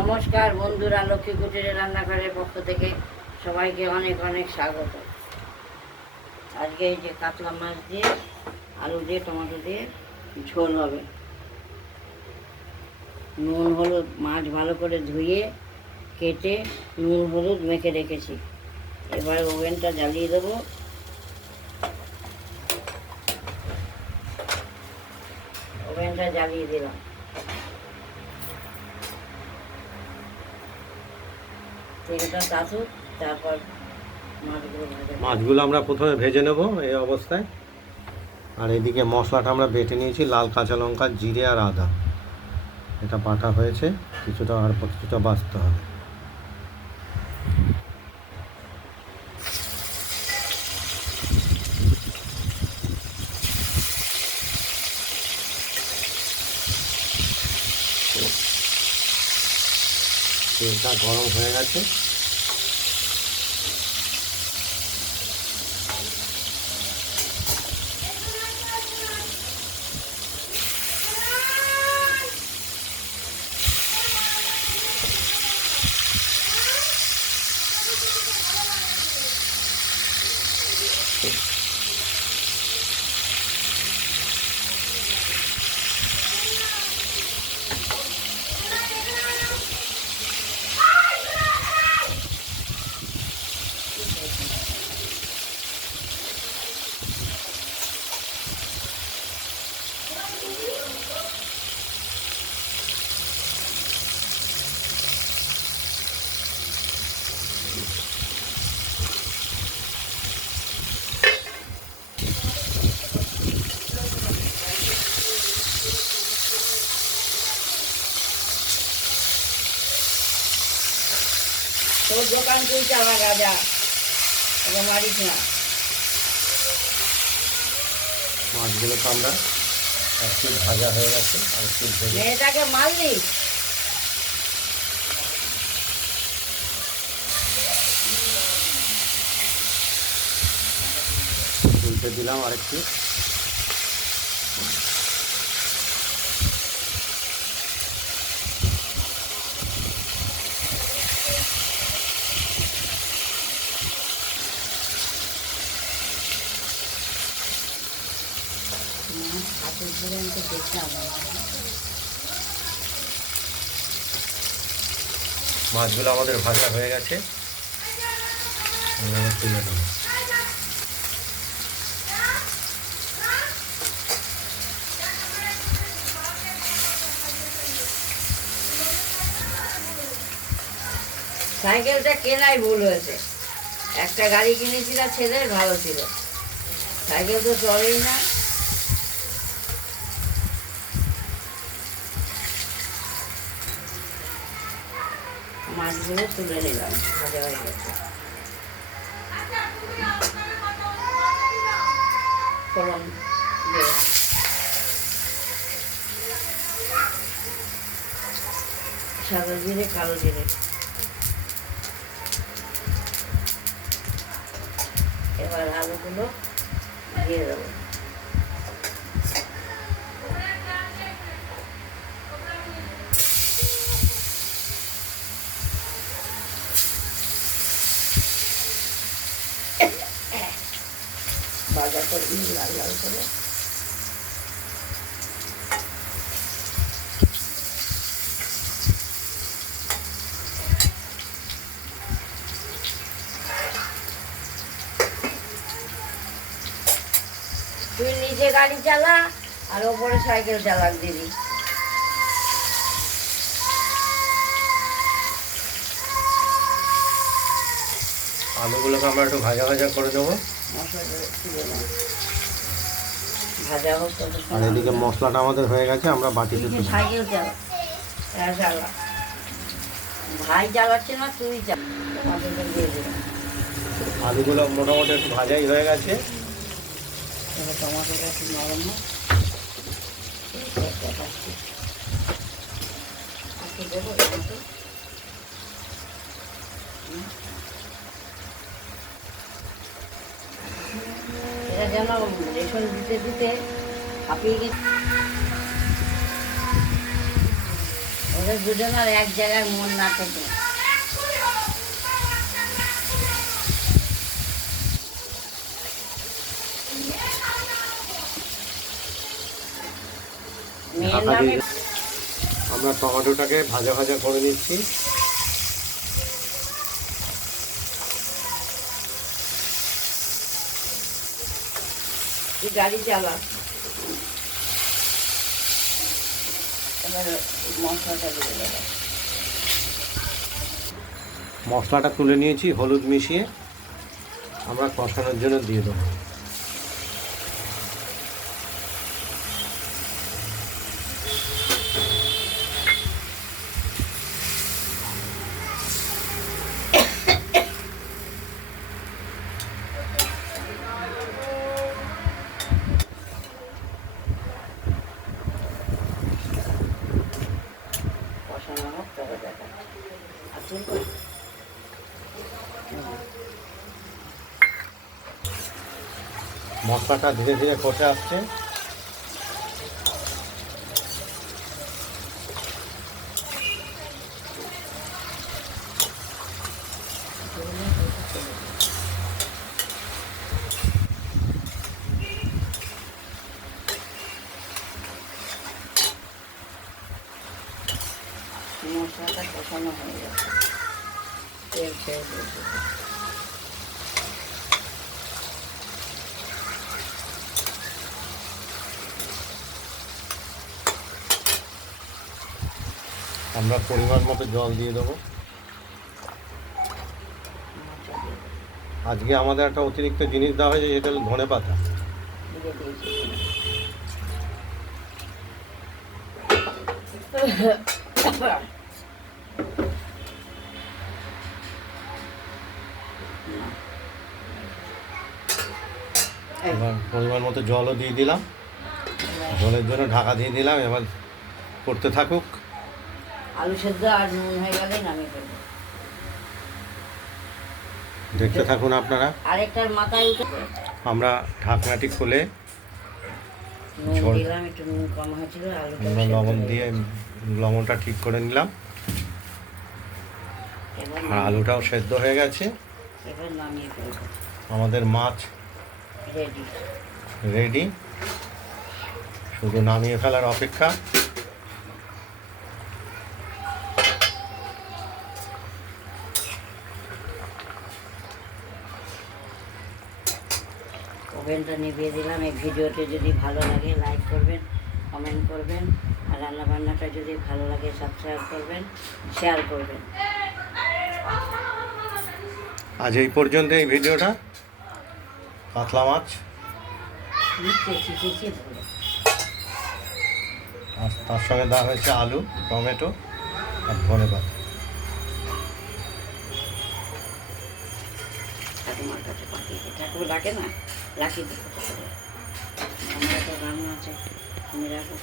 নমস্কার বন্ধুরা, লক্ষ্মী কুটিরের রান্নাঘরের পক্ষ থেকে সবাইকে অনেক অনেক স্বাগত। আজকে এই যে কাতলা মাছ দিয়ে আলু দিয়ে টমেটো দিয়ে ঝোল হবে। নুন হলুদ, মাছ ভালো করে ধুয়ে কেটে নুন হলুদ মেখে রেখেছি। এবার ওভেনটা জ্বালিয়ে দেবো। ওভেনটা জ্বালিয়ে দিলাম। তেলটা তাতুক, তারপর মাছগুলো আমরা প্রথমে ভেজে নেব এই অবস্থায়। আর এদিকে মশলাটা আমরা বেটে নিয়েছি, লাল কাঁচা লঙ্কা, জিরে আর আদা, এটা বাটা হয়েছে। কিছুটা আর কিছুটা বাছতে হবে। তেলটা গরম হয়ে গেছে। তোর দোকান তুই চালা গাজা, ওকে মারিস না। মাছগুলো তো আমরা একটু ভাজা হয়ে গেছে, আর একটু ভেজে মেয়েটাকে মারলি। তুলতে দিলাম আরেকটু। মাছগুলো আমাদের ভাজা হয়ে গেছে, তুলে দেবো। সাইকেলটা কেনাই ভুল হয়েছে। একটা গাড়ি কিনেছিলাম, ছেলের ভালো ছিল, সাইকেল তো চলেই না। মাছগুলো তুলে নিলাম, ভাজা হয়ে গেছে। ফোড়ন দিলাম, সাদা জিরে, কালো জিরে। এবার আলুগুলো দিয়ে দেবো। ভাজা করে লাল লাল করে তুই নিচে গাড়ি চালা আর ওপরে সাইকেল চালাক দিবি। আলুগুলোকে আমরা একটু ভাজা ভাজা করে দেবো। ভাজা হোক। আর এদিকে মশলাটা আমাদের হয়ে গেছে, আমরা বাটিতে তুলে সাইকেল চালা, ভাই চালাচ্ছে না, তুই চালা। আলুগুলো মোটামুটি একটু ভাজাই হয়ে গেছে। টমাটোটা একটু নরম না, দেবো টমেটো। এটা যেন রেশন দিতে দিতে হাঁপিয়ে গেছে। ওদের দুজনের এক জায়গায় মন না থেকে মেয়ের ঢাকা নামে দিয়ে আমরা টমেটোটাকে ভাজা ভাজা করে নিচ্ছি। তুই গাড়ি চালা। এবার মশলাটা দিয়ে দেবো। মশলাটা তুলে নিয়েছি, হলুদ মিশিয়ে আমরা কষানোর জন্য দিয়ে দেবো। কষানো হোক তবে দেখা আর তুলবো। মশলাটা ধীরে ধীরে কষে আসছে। মশলাটা কষানো হয়ে গেছে, তেল ছেড়ে দিয়েছে। আমরা পরিমাণ মতো জল দিয়ে দেবো। আজকে আমাদের একটা অতিরিক্ত জিনিস দেওয়া হয়েছে, যেটা হলো ধনে পাতা। দিয়ে দিয়েছি। এবার পরিমাণ মতো জলও দিয়ে দিলাম, জলের জন্য ঢাকা দিয়ে দিলাম। এবার করতে থাকুক। আলু সেদ্ধ আর নুন হয়ে গেলে নামিয়ে ফেলবো। দেখতে থাকুন আপনারা। আরেকটার মাথায় উঠে আমরা ঢাকনাটি খুলে নুন ঝোল দিলাম, একটু নুন কম হয়েছিল, আলুটা আমরা লবণ দিয়ে লবণটা ঠিক করে নিলাম। এবার আর আলুটাও সেদ্ধ হয়ে গেছে। এবার নামিয়ে ফেলবো। আমাদের মাছ রেডি। রেডি, শুধু নামিয়ে ফেলার অপেক্ষা। ওভেনটা নিভিয়ে দিলাম। এই ভিডিওটি যদি ভালো লাগে লাইক করবেন, কমেন্ট করবেন, আর রান্নাবান্নাটা যদি ভালো লাগে সাবস্ক্রাইব করবেন, শেয়ার করবেন। আজ এই পর্যন্ত এই ভিডিওটা। কাতলা মাছ, চেঁচিয়ে ভালো। আর তার সঙ্গে দেওয়া হয়েছে আলু, টমেটো আর ধনে পাতা। ঠাকুমার কাছে পাঠিয়ে দিই। ঠাকুর ডাকে না, রাখি দিই। আমরা তো রান্না আছে, তুমি রাখো।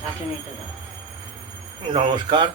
কাটুনিটা দাও। নমস্কার।